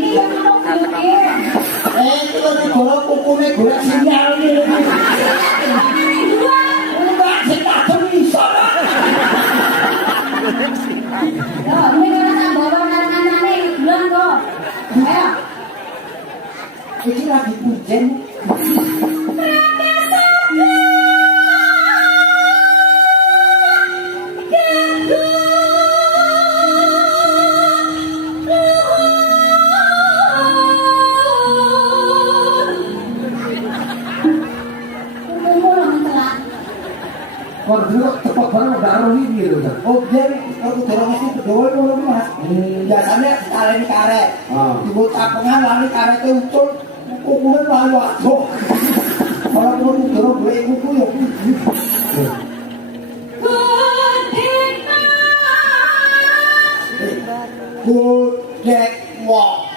itu kan golek kukume golek sinyal iki. Enggak sing tak iso. Yo, ini ora tak bawa nang-nangane bulan kok. Ayo. Iki lagi pujen. Kok dulu cepat banget udah aroni gitu. Oh dia aku dorong itu doang ngono Mas. Biasanya kaleni karet. Dibuat tapengan lari karetnya ucul kukunya lalu aduh. Kalau aku dorong gue kuku ya. Gudek wok.